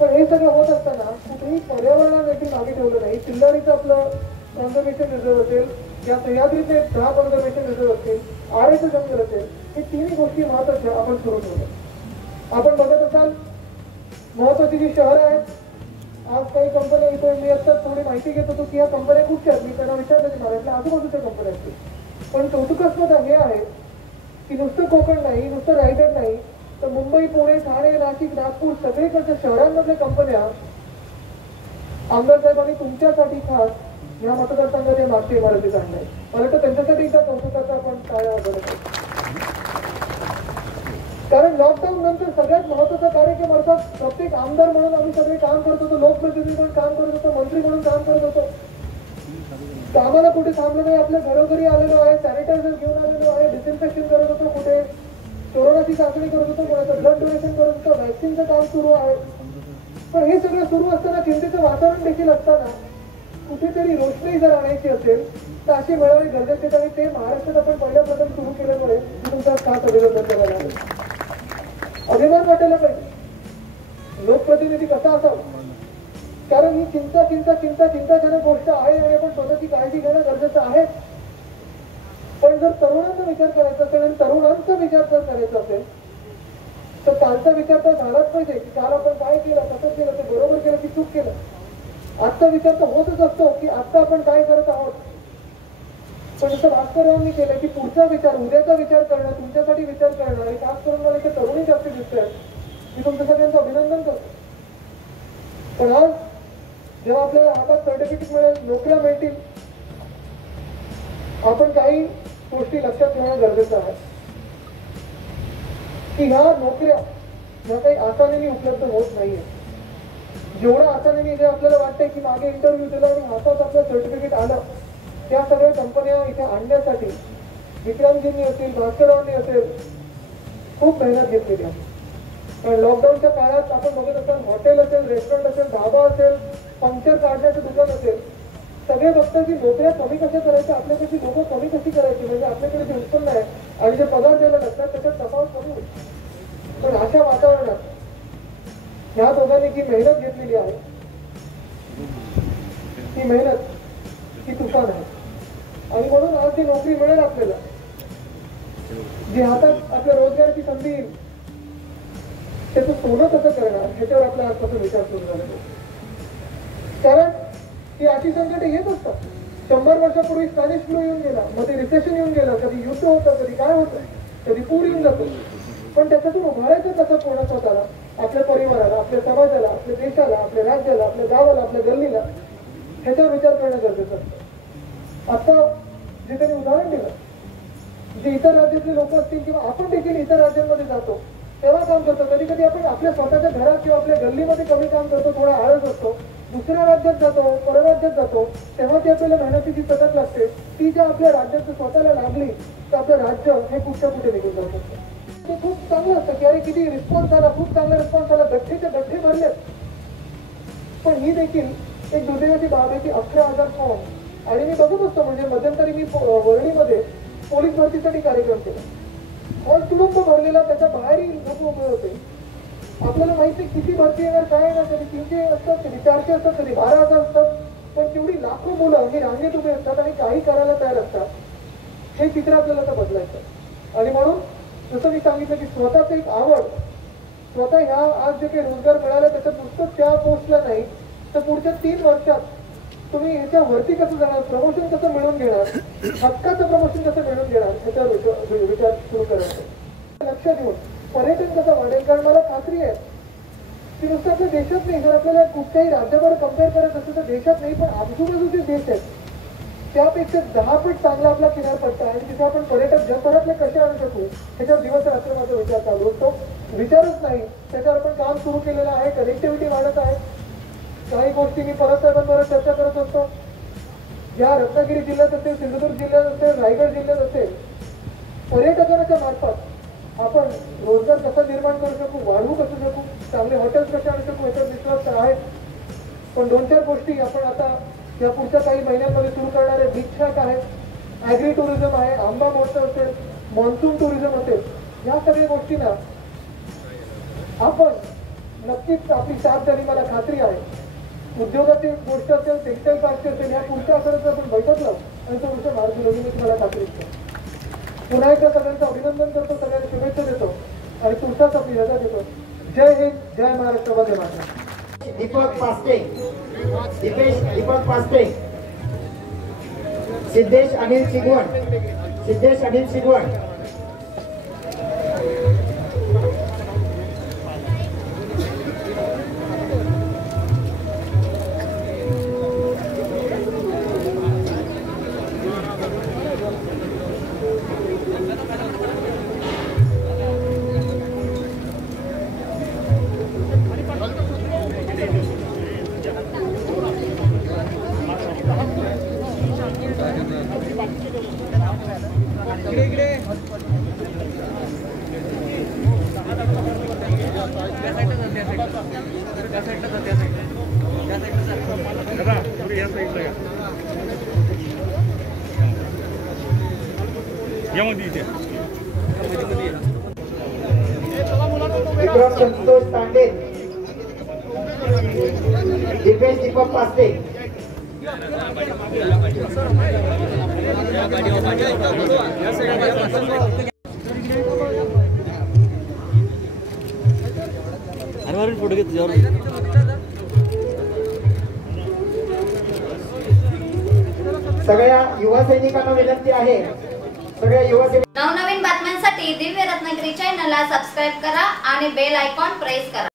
पण हे सगळं होत असताना कुठेही पर्यावरणाला देखील मागे ठेवलं नाही. चिल्लारीचं आपलं कन्झर्वेशन रिझर्व्ह असेल, या सह्याद्रीचे 10 कन्झर्वेशन रिझर्व्ह असतील, आरेचं जंगल असेल, हे 3 गोष्टी महत्वाच्या आपण सुरू ठेवल्या. आपण बघत असाल महत्वाची जी शहरं आहेत, आज काही कंपन्या इथे मी आता थोडी माहिती घेत होतो की या कंपन्या कुठच्या आहेत. मी त्यांना विचारलं की महाराष्ट्रातल्या आजूबाजूच्या कंपन्या असतील. पण कौतुकास्पद हे आहे की नुसतं कोकण नाही, नुसतं रायगड नाही, तर मुंबई, पुणे, ठाणे, नाशिक, नागपूर सगळीकडच्या शहरांमधल्या कंपन्या आमदार साहेबांनी तुमच्यासाठी खास या मतदारसंघात या मागच्या इमारतीत आणल्या. मला वाटतं त्यांच्यासाठी एकदा कौतुकाचा आपण टाळ्या वाजवतो. कारण लॉकडाऊन नंतर सगळ्यात महत्वाचा कार्यक्रम अर्थात प्रत्येक आमदार म्हणून आम्ही सगळे काम करत होतो, लोकप्रतिनिधी म्हणून काम करत होतो, मंत्री म्हणून काम करत होतो. कामाला कुठे थांबलो नाही, आपल्या घरोघरी आलेलो आहे, सॅनिटायझर घेऊन आलेलो आहे, डिसइन्फेक्शन करत होतो, कुठे कोरोनाची चाचणी करत होतो, कोणाचं ब्लड डोनेशन करत होतो, व्हॅक्सिनचं काम सुरू आहे. पण हे सगळं सुरू असताना, चिंतेचं वातावरण देखील असताना कुठेतरी रोषणाई जर आणायची असेल तर अशी मिळवणे गरजेचे. आणि ते महाराष्ट्रात आपण पहिल्या प्रथम सुरू केल्यामुळे तुमचा खास अभिनंदन करायला हवे. अभिमान वाटायला पाहिजे. लोकप्रतिनिधी कसा असावा, कारण ही चिंताजनक गोष्ट आहे आणि आपण स्वतःची काळजी घेणं गरजेचं आहे. पण जर तरुणांचा विचार करायचा असेल आणि तरुणांचा विचार जर करायचा असेल तर कालचा विचार तर झालाच पाहिजे की काल आपण काय केलं, कसं केलं, ते बरोबर केलं की चूक केलं. आजचा विचार तर होतच असतो की आता आपण काय करत आहोत. पण जसं भास्कररावांनी केलं की पुढचा विचार, उद्याचा विचार करणं, तुमच्यासाठी विचार करणं, आणि खास करून मला इथे तरुणी जास्त दिसत आहेत. मी तुमचं सगळ्यांचं अभिनंदन करतो. पण आज जेव्हा आपल्याला हातात सर्टिफिकेट मिळेल, नोकऱ्या मिळतील, आपण काही गोष्टी लक्षात ठेवणं गरजेचं आहे की ह्या नोकऱ्या ह्या काही आसानीने उपलब्ध होत नाहीये. जेवढं आसानीने जे आपल्याला वाटतंय की मागे इंटरव्ह्यू दिला आणि हातात आपलं सर्टिफिकेट आलं, त्या सगळ्या कंपन्या इथे आणण्यासाठी विक्रांतजींनी असेल, भास्कररावांनी असेल, खूप मेहनत घेतलेली आहे. कारण लॉकडाऊनच्या काळात आपण बघत असाल, हॉटेल असेल, रेस्टॉरंट असेल, धाबा असेल, पंक्चर काढण्याचं दुकान असेल, सगळे बघतात की नोकऱ्या कमी कशा करायच्या, आपल्याकडची लोकं कमी कशी करायची, म्हणजे आपल्याकडे जे उत्पन्न आहे आणि जे पगार द्यायला लागतात त्याच्यात तफावत कमी होईल. पण अशा वातावरणात ह्या दोघांनी जी मेहनत घेतलेली आहे, ती मेहनत ही तुफान आहे. आणि म्हणून आज जी नोकरी मिळेल आपल्याला, जी हातात आपल्या रोजगाराची संधी येईल, त्याचं सोनं कसं करणार ह्याच्यावर आपला आजपासून विचार सुरू झाला. कारण ही अशी संकटे येत असतात. 100 वर्षापूर्वी स्पॅनिश फ्लू येऊन गेला, मग ते रिसेशन येऊन गेलं, कधी युद्ध होतं, कधी काय होतं, कधी पूर येऊन जातो. पण त्याच्यातून उभारायचं कसं कोणा स्वतःला, आपल्या परिवाराला, आपल्या समाजाला, आपल्या देशाला, आपल्या राज्याला, आपल्या गावाला, आपल्या गल्लीला, ह्याच्यावर विचार करणं गरजेचं असतं. आता जे त्यांनी उदाहरण दिलं, जे इतर राज्यातले लोक असतील किंवा आपण देखील इतर राज्यांमध्ये जातो तेव्हा काम करतो. कधी कधी आपण आपल्या स्वतःच्या घरात किंवा आपल्या गल्लीमध्ये कमी काम करतो, थोडा आळस असतो. दुसऱ्या राज्यात जातो, परराज्यात जातो, तेव्हा ती आपल्याला मेहनतीची सतत लागते. ती ज्या आपल्या राज्यात स्वतःला लागली तर आपलं राज्य हे कुठच्या कुठे निघून जाऊ शकतं. ते खूप चांगलं असतं की अरे किती रिस्पॉन्स आला, खूप चांगला रिस्पॉन्स आला, गठ्ठेच्या गठ्ठे भरले. पण ही देखील एक दुर्दैवाची बाब आहे की 11,000 फॉर्म. आणि मी बघत असतो, म्हणजे मध्यंतरी मी वरळीमध्ये पोलीस भरतीसाठी कार्यक्रम केला. हॉल तुडुंब भरलेला, त्याच्या बाहेरही लोक उभे होते. आपल्याला माहिती किती भरती येणार, काय येणार, कधी 300 असतात, कधी 400 असतात, कधी 12,000 असतात. पण तेवढी लाखो मुलं ही रांगेत उभे असतात आणि काही करायला तयार असतात. हे चित्र आपल्याला तर बदलायचं. आणि म्हणून जसं मी सांगितलं की स्वतःच एक आवड, स्वतः ह्या आज जे काही रोजगार मिळाला त्याच्यात नुसतं त्या पोस्टला नाही तर पुढच्या 3 वर्षात तुम्ही ह्याच्यावरती कसं जाणार, प्रमोशन कसं मिळवून घेणार, हक्काचं प्रमोशन कसं मिळवून घेणार, ह्याच्यावर विचार सुरू करायचा. लक्ष देऊन पर्यटन कसं वाढेल. कारण मला खात्री आहे की नुसतं आपल्या देशात नाही, जर आपल्याला कुठल्याही राज्यावर कम्पेअर करत असेल तर देशात नाही पण आजूबाजूचे देश आहेत त्यापेक्षा 10 पट चांगला आपला किनारपट्टा आहे. तिथे आपण पर्यटक जगभरातले कसे आणू शकू ह्याच्यावर दिवस रात्र माझा विचार चालू असतो. विचारच नाही, त्याच्यावर आपण काम सुरू केलेलं आहे. कनेक्टिव्हिटी वाढत आहे. काही गोष्टी मी परत साहेबांबरोबर चर्चा करत असतो. ज्या रत्नागिरी जिल्ह्यात असेल, सिंधुदुर्ग जिल्ह्यात असेल, रायगड जिल्ह्यात असेल, पर्यटकांच्या मार्फत आपण रोजगार कसा निर्माण करू शकू, वाढवू कसं शकू, चांगले हॉटेल्स कसे आणू शकू याच्यावर विश्वास तर आहे. पण 2-4 गोष्टी आपण आता या पुढच्या काही महिन्यांमध्ये सुरू करणारे बीच शॅक आहे, ॲग्री टुरिझम आहे, आंबा महोत्सव असेल, मॉन्सून टुरिझम असेल, या सगळ्या गोष्टींना आपण नक्कीच आपली साथ झाली मला खात्री आहे. उद्योगाची गोष्ट असेल, टेक्सटाईल पार्कची असेल, या पुढच्या आठवड्यात आपण बैठक लावू आणि तो पुढच्या मार्ग मी तुम्हाला खात्री देतो. पुन्हा एकदा सगळ्यांचं अभिनंदन करतो, सगळ्यांना शुभेच्छा देतो आणि तुमचाच आपली रजा देतो. जय हिंद, जय महाराष्ट्र, वंदे मातरम. दीपक पास्टे, दीपक पास्टे, सिद्धेश अनिल सिगवण, विक्रम संतोष तांडे, दिपेश दीपक पास्टे, फोटो घेत सगळ्या युवा सैनिकांना विनंती आहे, सगळ्या युवा नवनवीन बातम्यांसाठी दिव्य रत्नागिरी चॅनलला सबस्क्राईब करा आणि बेल आयकॉन प्रेस करा.